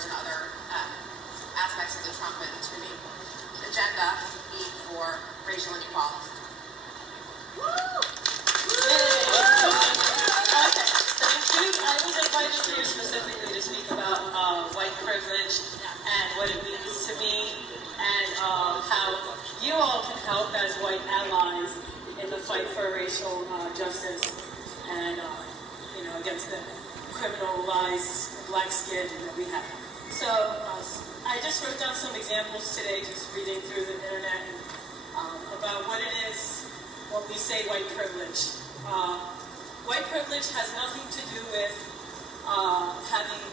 borders and other aspects of the Trump and Toomey agenda be for racial inequality. Thank you. I was invited here specifically to speak about white privilege and what it means to me, and how you all can help as white allies in the fight for racial justice and against the criminalized black skin that we have. So I just wrote down some examples today, just reading through the internet about what it is when we say white privilege. White privilege has nothing to do with having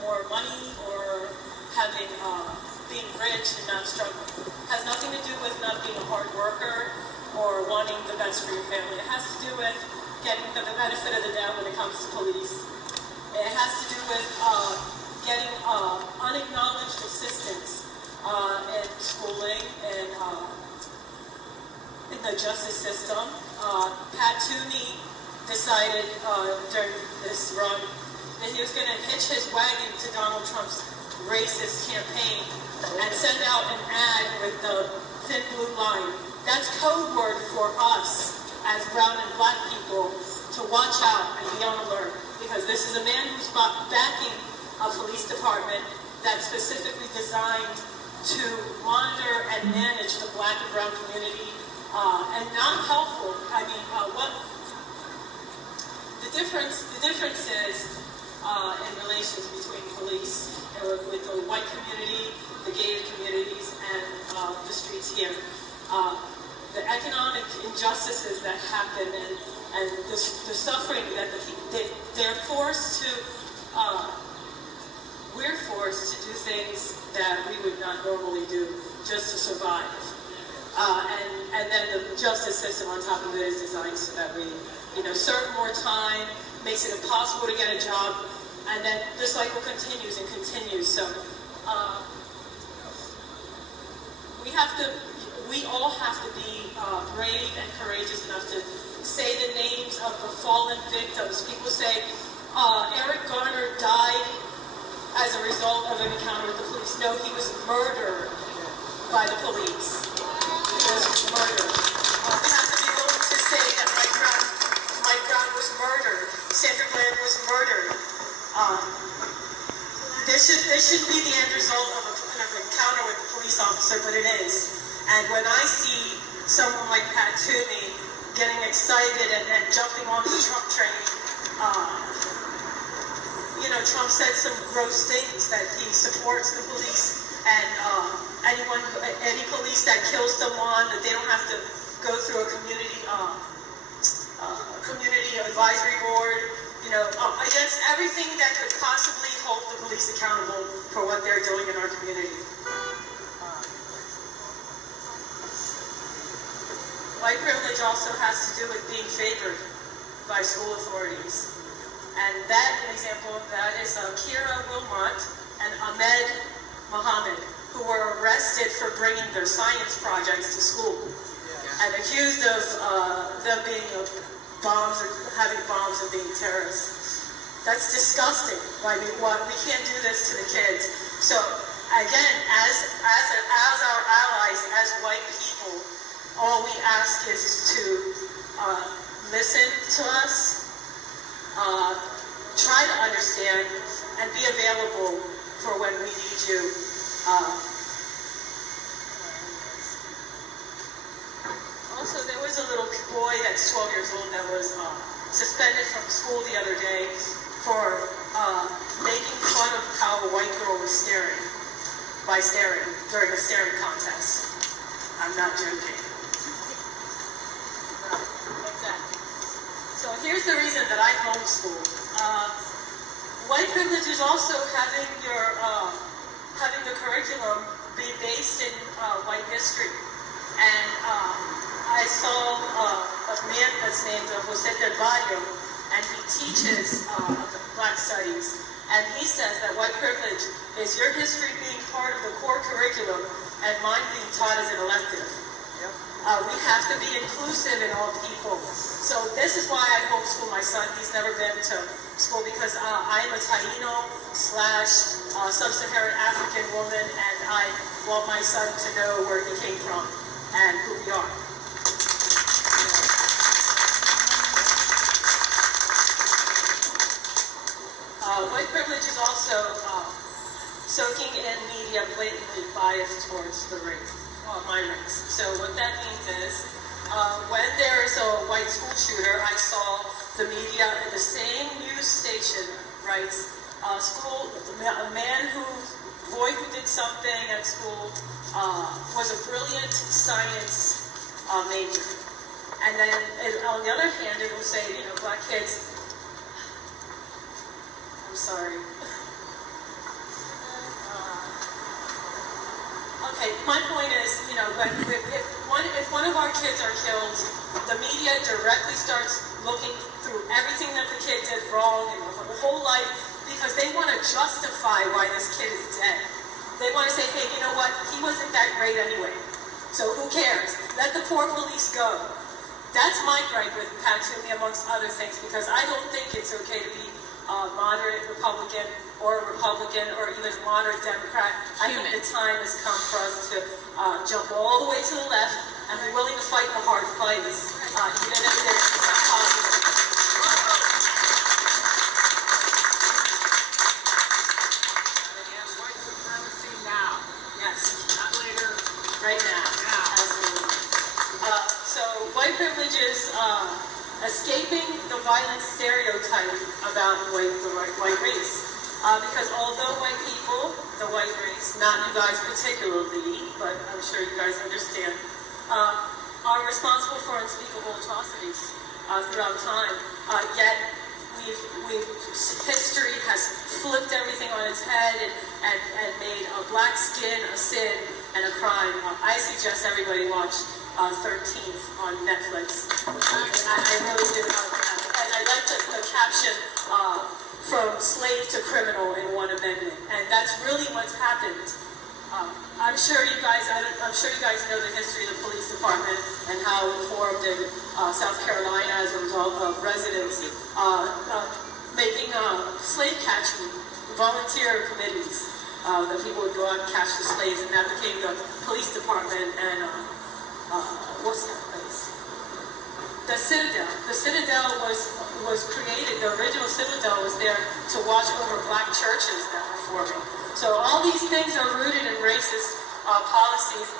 more money or having being rich and not struggling. It has nothing to do with not being a hard worker or wanting the best for your family. It has to do with getting the benefit of the doubt when it comes to police. It has to do with getting unacknowledged assistance in schooling and in the justice system. Pat Toomey decided during this run that he was going to hitch his wagon to Donald Trump's racist campaign and send out an ad with the thin blue line. That's code word for us as brown and black people to watch out and be on alert, because this is a man who's backing a police department that's specifically designed to monitor and manage the black and brown community, and not helpful. I mean, the difference is in relations between police with the white community, the gated communities, and the streets here. The economic injustices that happen and the suffering that they're forced to, we're forced to do things that we would not normally do just to survive. And then the justice system on top of it is designed so that we, serve more time, makes it impossible to get a job, and then the cycle continues and continues. So we all have to be brave and courageous enough to say the names of the fallen victims. People say Eric Garner died as a result of an encounter with the police. No, he was murdered by the police. He was murdered. We have to be willing to say that Mike Brown was murdered. Sandra Bland was murdered. This shouldn't be the end result of an encounter with a police officer, but it is. And when I see someone like Pat Toomey getting excited and jumping on the Trump train, Trump said some gross things, that he supports the police, and any police that kills someone, that they don't have to go through a community advisory board, against everything that could possibly hold the police accountable for what they're doing in our community. White privilege also has to do with being favored by school authorities. And that, an example of that is Kira Wilmot and Ahmed Mohammed, who were arrested for bringing their science projects to school and accused of them being bombs or having bombs and being terrorists. That's disgusting. I mean, we can't do this to the kids. So again, as our allies, as white people, all we ask is to listen to us, try to understand, and be available for when we need you. Also, there was a little boy that's 12 years old that was suspended from school the other day for making fun of how a white girl was staring during a staring contest. I'm not joking. Exactly. So here's the reason that I homeschool. White privilege is also having the curriculum be based in white history. And I saw a man that's named Jose Del Valle, and he teaches Black Studies. And he says that white privilege is your history being part of the core curriculum and mine being taught as an elective. We have to be inclusive in all people. So this is why I homeschool my son. He's never been to school because I am a Taino sub-Saharan African woman, and I want my son to know where he came from and who we are. White privilege is also soaking in media blatantly biased towards the race, my race. So what that means is, when there is a white school shooter, I saw the media in the same news station writes, a man whose boy who did something at school was a brilliant science major. And then on the other hand, it will say, black kids, I'm sorry. Okay, my point is, if one of our kids are killed, the media directly starts looking through everything that the kid did wrong and the whole life, because they want to justify why this kid is dead. They want to say, hey, you know what? He wasn't that great anyway. So who cares? Let the poor police go. That's my gripe with Pat Toomey, amongst other things, because I don't think it's okay to be moderate Republican or even moderate Democrat. I think the time has come for us to jump all the way to the left and be willing to fight the hard fights, even if it's not possible. White supremacy now. Yes. Not later. Right now. Now. Absolutely. So white privilege is escaping the violent stereotype about the white race. Because although white people, the white race, not you guys particularly, but I'm sure you guys understand, are responsible for unspeakable atrocities throughout time. Yet history has flipped everything on its head and made a black skin a sin and a crime. I suggest everybody watch 13th on Netflix. I really do. And I like the caption, from slave to criminal in one amendment, and that's really what's happened. I'm sure you guys know the history of the police department and how it formed in South Carolina as a result of residents making slave catching volunteer committees that people would go out and catch the slaves, and that became the police department. And what's that place? The Citadel. The Citadel was created, the original Citadel was there to watch over black churches that were forming. So all these things are rooted in racist policies,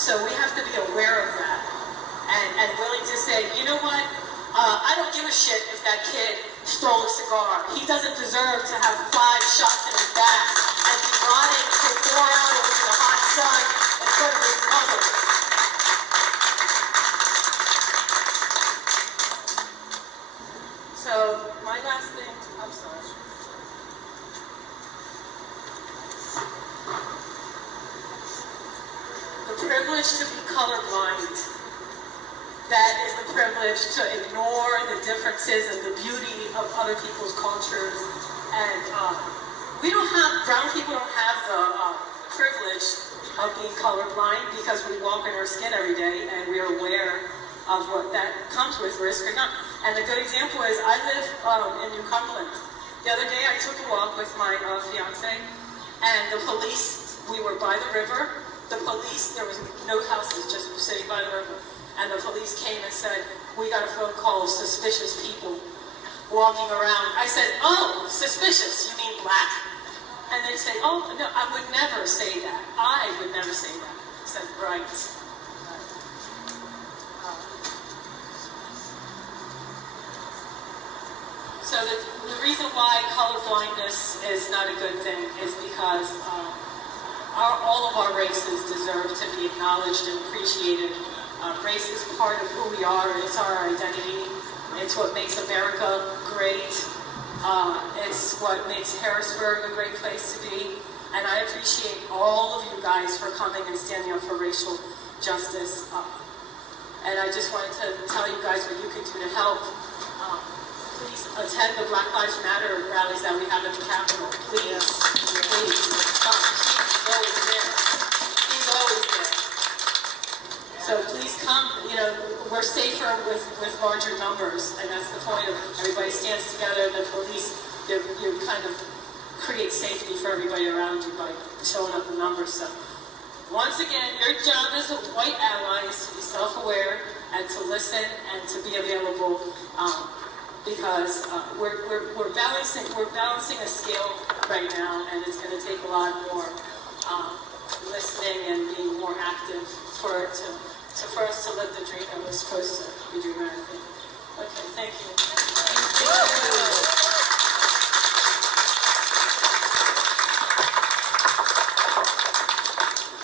so we have to be aware of that and willing to say, you know what, I don't give a shit if that kid stole a cigar. He doesn't deserve to have 5 shots in his back and be rotting for 4 hours in the hot sun in front of his mother. So, my last thing, I'm sorry. The privilege to be colorblind. That is the privilege to ignore the differences and the beauty of other people's cultures. And brown people don't have the privilege of being colorblind because we walk in our skin every day and we're aware of what that comes with, risk or not. And a good example is, I live in New Cumberland. The other day I took a walk with my fiance, and the police, we were by the river, the police, there was no houses, just sitting by the river, and the police came and said, we got a phone call of suspicious people walking around. I said, oh, suspicious, you mean black? And they say, oh, no, I would never say that. I would never say that. I said, right. So the reason why colorblindness is not a good thing is because all of our races deserve to be acknowledged and appreciated. Race is part of who we are. It's our identity. It's what makes America great. It's what makes Harrisburg a great place to be. And I appreciate all of you guys for coming and standing up for racial justice. And I just wanted to tell you guys what you can do to help. Please attend the Black Lives Matter rallies that we have at the Capitol. Please, please. He's always there. He's always there. So please come. We're safer with larger numbers, and that's the point of everybody stands together. The police, you kind of create safety for everybody around you by showing up in numbers. So once again, your job as a white ally is to be self-aware and to listen and to be available, because we're balancing a scale right now, and it's going to take a lot more listening and being more active for us to live the dream that we're supposed to be dreaming. I think. Okay, thank you.